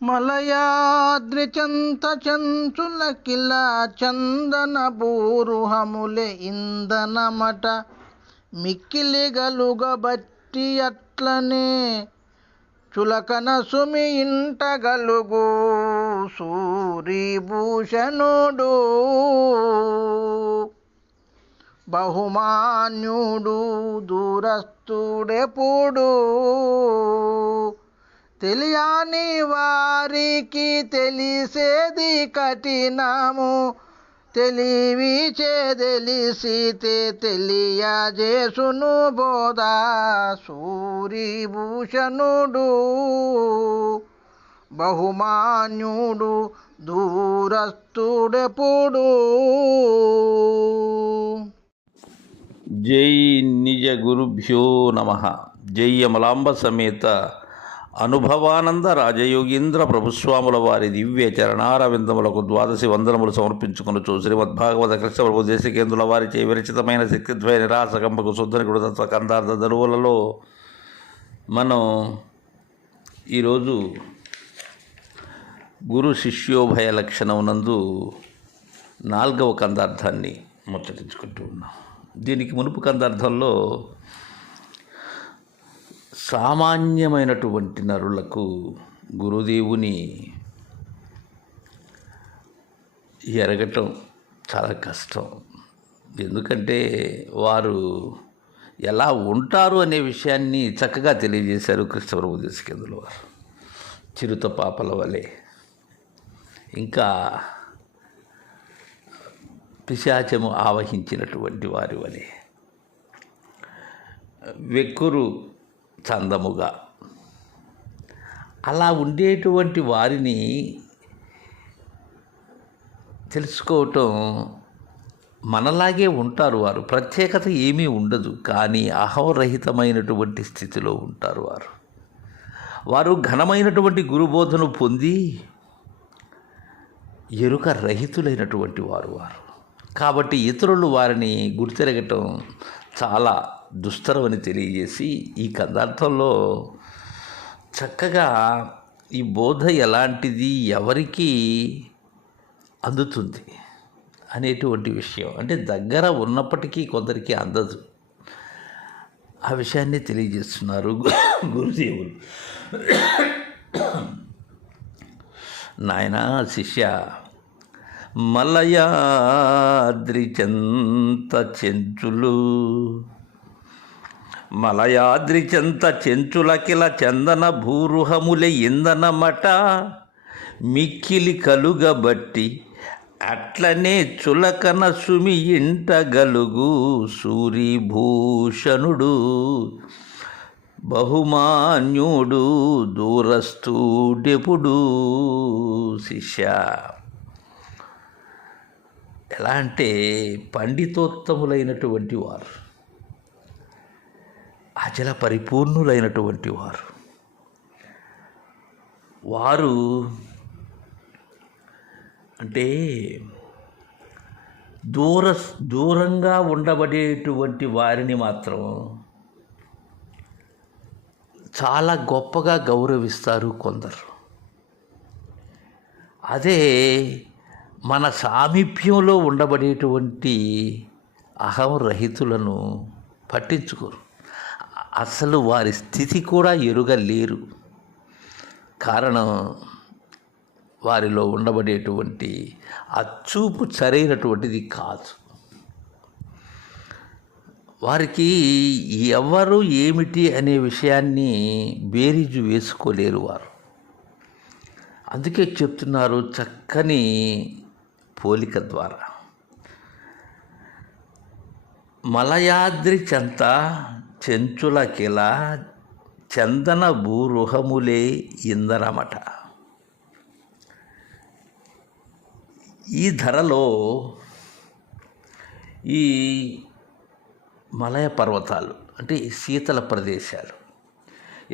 మలయాద్రి చంత చంచుల కిల చందన బూరుహములే ఇందనమట మిక్కిలి గలుగబట్టి అట్లనే చులకన సుమి ఇంట గలుగు సూరిభూషణుడు బహుమాన్యుడు దూరస్తుడెప్పుడు తెలియని వారికి తెలిసేది కఠినము. తెలివి తెలిసితే తెలియజేసును బోధ సూరిభూషణుడు. బహుమాన్యుడు దూరస్తుడెప్పుడు జై నిజ గురుభ్యో నమ. జై అమలాంబ సమేత అనుభవానంద రాజయోగీంద్ర ప్రభుస్వాముల వారి దివ్య చరణారవిందములకు ద్వాదశి వందనములు సమర్పించుకుని శ్రీమద్భాగవత కృష్ణ ప్రభు దేశకేంద్రుల వారిచే విరచితమైన శక్తిద్వయ నిరాశకంపకు శుద్ధనికుడు తత్వ కందార్థ దరువులలో మనం ఈరోజు గురు శిష్యోభయ లక్షణమునందు నాలుగవ కందార్థాన్ని ముచ్చటించుకుంటూ ఉన్నాం. దీనికి మునుపు కందార్థంలో సామాన్యమైనటువంటి నరులకు గురుదేవుని ఎరగటం చాలా కష్టం. ఎందుకంటే వారు ఎలా ఉంటారు అనే విషయాన్ని చక్కగా తెలియజేశారు కృష్ణప్రభు దేశకేంద్రుల వారు. చిరుత పాపల వలె. ఇంకా పిశాచము ఆవహించినటువంటి వారి వలె. వెక్కురు చందముగా. అలా ఉండేటువంటి వారిని తెలుసుకోవటం మనలాగే ఉంటారు వారు. ప్రత్యేకత ఏమీ ఉండదు కానీ అహోరహితమైనటువంటి స్థితిలో ఉంటారు వారు. వారు ఘనమైనటువంటి గురుబోధను పొంది ఎరుక రహితులైనటువంటి వారు వారు. కాబట్టి ఇతరులు వారిని గుర్తిరగటం చాలా దుస్తరమని తెలియజేసి ఈ కదార్థంలో చక్కగా ఈ బోధ ఎలాంటిది ఎవరికి అందుతుంది అనేటువంటి విషయం. అంటే దగ్గర ఉన్నప్పటికీ కొందరికి అందదు. ఆ విషయాన్ని తెలియజేస్తున్నారు గురుదేవులు. నాయన శిష్య మలయాద్రి చెంత చెంచులు మలయాద్రి చెంత చెంచులకిల చందన భూరుహములే ఇందనమట మిక్కిలి కలుగబట్టి అట్లనే చులకన సుమి ఇంటగలుగు సూరిభూషణుడు. బహుమాన్యుడు దూరస్థూడెపుడు శిష్య. ఎలా అంటే పండితోత్తములైనటువంటి వారు అచల పరిపూర్ణులైనటువంటి వారు. వారు అంటే దూర దూరంగా ఉండబడేటువంటి వారిని మాత్రం చాలా గొప్పగా గౌరవిస్తారు కొందరు. అదే మన సామీప్యంలో ఉండబడేటువంటి అహం రహితులను పట్టించుకోరు. అసలు వారి స్థితి కూడా ఎరుగలేరు. కారణం వారిలో ఉండబడేటువంటి ఆ చూపు సరైనటువంటిది కాదు. వారికి ఎవరు ఏమిటి అనే విషయాన్ని బేరీజు వేసుకోలేరు వారు. అందుకే చెప్తున్నారు చక్కని పోలిక ద్వారా. మలయాద్రి చెంత చెంచులకిల చందన భూరుహములే ఇందరమట. ఈ ధరలో ఈ మలయ పర్వతాలు అంటే శీతల ప్రదేశాలు.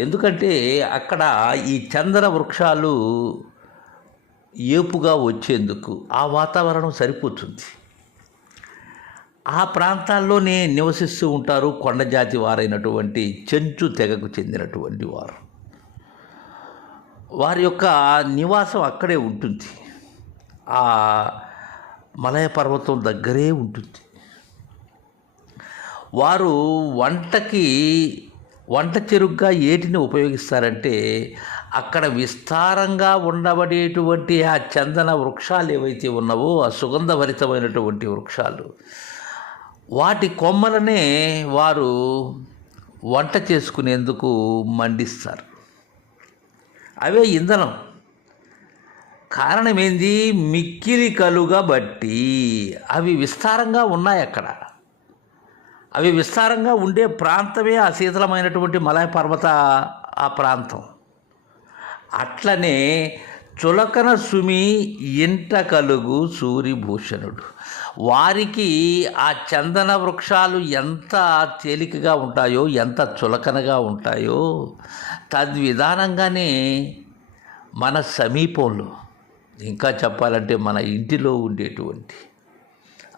ఎందుకంటే అక్కడ ఈ చందన వృక్షాలు ఏపుగా వచ్చేందుకు ఆ వాతావరణం సరిపోతుంది. ఆ ప్రాంతాల్లోనే నివసిస్తూ ఉంటారు కొండ జాతి వారైనటువంటి చెంచు తెగకు చెందినటువంటి వారు. వారి యొక్క నివాసం అక్కడే ఉంటుంది. ఆ మలయ పర్వతం దగ్గరే ఉంటుంది. వారు వంటకి వంట చెరుగ్గా ఏటిని ఉపయోగిస్తారంటే అక్కడ విస్తారంగా ఉండబడేటువంటి ఆ చందన వృక్షాలు ఏవైతే ఉన్నావో ఆ సుగంధభరితమైనటువంటి వృక్షాలు వాటి కొమ్మలనే వారు వంట చేసుకునేందుకు మండిస్తారు. అవే ఇంధనం. కారణం ఏంది మిక్కిలి కలుగా బట్టి. అవి విస్తారంగా ఉన్నాయి అక్కడ. అవి విస్తారంగా ఉండే ప్రాంతమే ఆ శీతలమైనటువంటి మలయ పర్వత ఆ ప్రాంతం. అట్లనే చులకన సుమి ఇంట కలుగు సూరిభూషణుడు వారికి ఆ చందన వృక్షాలు ఎంత తేలికగా ఉంటాయో ఎంత చులకనగా ఉంటాయో తద్విధానంగానే మన సమీపంలో ఇంకా చెప్పాలంటే మన ఇంటిలో ఉండేటువంటి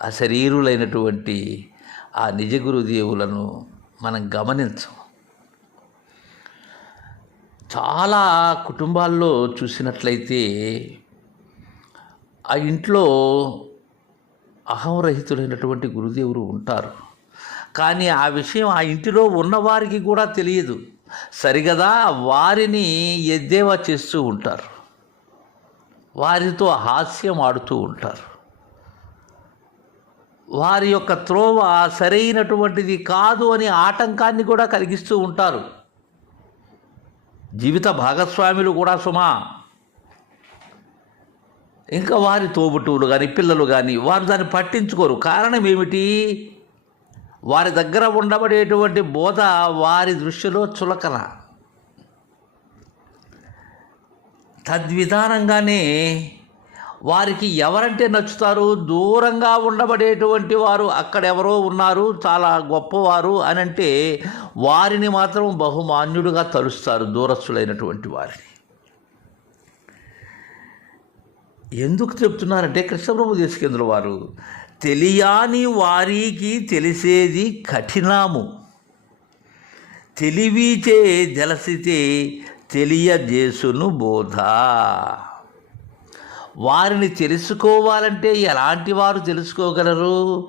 అశరీరులైనటువంటి ఆ నిజగురుదేవులను మనం గమనించం. చాలా కుటుంబాల్లో చూసినట్లయితే ఆ ఇంట్లో అహంరహితులైనటువంటి గురుదేవులు ఉంటారు. కానీ ఆ విషయం ఆ ఇంటిలో ఉన్నవారికి కూడా తెలియదు. సరిగదా వారిని ఎద్దేవా చేస్తూ ఉంటారు. వారితో హాస్యం ఆడుతూ ఉంటారు. వారి యొక్క త్రోవ సరైనటువంటిది కాదు అని ఆటంకాన్ని కూడా కలిగిస్తూ ఉంటారు. జీవిత భాగస్వాములు కూడా సుమా. ఇంకా వారి తోబుట్టువులు కానీ పిల్లలు కానీ వారు దాన్ని పట్టించుకోరు. కారణం ఏమిటి? వారి దగ్గర ఉండబడేటువంటి బోధ వారి దృష్టిలో చులకన. తద్విధానంగానే వారికి ఎవరంటే నచ్చుతారు దూరంగా ఉండబడేటువంటి వారు అక్కడెవరో ఉన్నారు చాలా గొప్పవారు అని అంటే వారిని మాత్రం బహుమాన్యుడుగా తలుస్తారు దూరస్తులైనటువంటి వారిని. ఎందుకు చెప్తున్నారంటే కృష్ణప్రభు దేశకేంద్రుల వారు? తెలియని వారికి తెలిసేది కఠినాము. తెలివిచే జలసితే తెలియజేసును బోధ. వారిని తెలుసుకోవాలంటే ఎలాంటి వారు తెలుసుకోగలరు?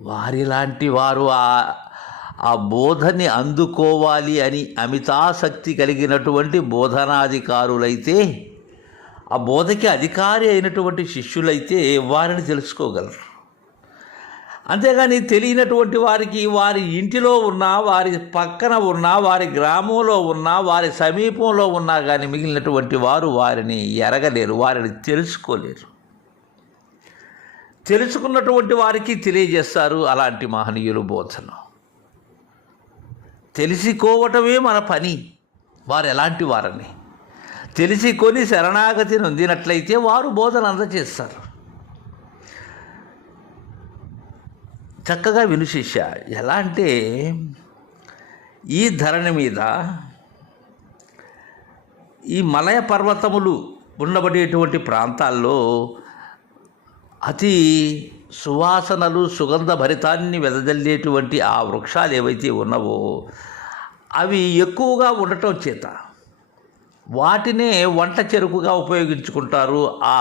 వారిలాంటి వారు ఆ ఆ బోధని అందుకోవాలి అని అమితాసక్తి కలిగినటువంటి బోధనాధికారులైతే ఆ బోధకి అధికారి అయినటువంటి శిష్యులైతే వారిని తెలుసుకోగలరు. అంతేగాని తెలియనటువంటి వారికి వారి ఇంటిలో ఉన్నా వారి పక్కన ఉన్నా వారి గ్రామంలో ఉన్నా వారి సమీపంలో ఉన్నా కానీ మిగిలినటువంటి వారు వారిని ఎరగలేరు వారిని తెలుసుకోలేరు. తెలుసుకున్నటువంటి వారికి తెలియజేస్తారు అలాంటి మహనీయులు బోధన తెలిసికోవటమే మన పని వారు ఎలాంటి వారని. తెలిసి కొని శరణాగతి వారు బోధన అందజేస్తారు. చక్కగా వినుశిష్య ఎలా అంటే ఈ ధరణి మీద ఈ మలయ పర్వతములు ఉండబడేటువంటి ప్రాంతాల్లో అతి సువాసనలు సుగంధ భరితాన్ని వెదజల్లేటువంటి ఆ వృక్షాలు ఏవైతే ఉన్నావో అవి ఎక్కువగా ఉండటం చేత వాటినే వంట చెరుకుగా ఉపయోగించుకుంటారు ఆ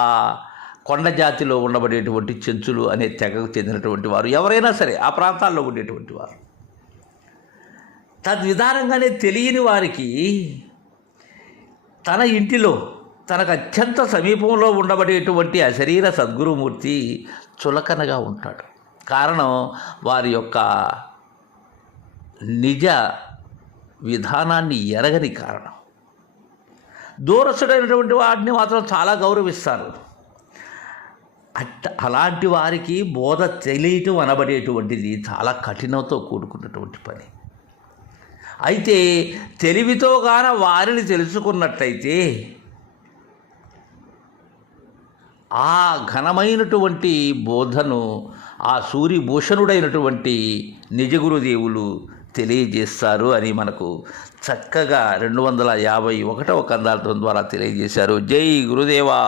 కొండ జాతిలో ఉండబడేటువంటి చెంచులు అనే తెగకు చెందినటువంటి వారు ఎవరైనా సరే ఆ ప్రాంతాల్లో ఉండేటువంటి వారు. తద్విధానంగానే తెలియని వారికి తన ఇంటిలో తనకు అత్యంత సమీపంలో ఉండబడేటువంటి ఆ శరీర సద్గురుమూర్తి చులకనగా ఉంటాడు. కారణం వారి యొక్క నిజ విధానాన్ని ఎరగని కారణం. దూరస్తుడైనటువంటి వాడిని మాత్రం చాలా గౌరవిస్తారు. అట్ట అలాంటి వారికి బోధ తెలియటం అనబడేటువంటిది చాలా కఠినంతో కూడుకున్నటువంటి పని. అయితే తెలివితో గాన వారిని తెలుసుకున్నట్టయితే ఆ ఘనమైనటువంటి బోధను ఆ సూర్యభూషణుడైనటువంటి నిజగురుదేవులు తెలియజేస్తారు అని మనకు చక్కగా రెండు వందల యాభై ఒకటవ కందార్థం ద్వారా తెలియజేశారు. జై గురుదేవా!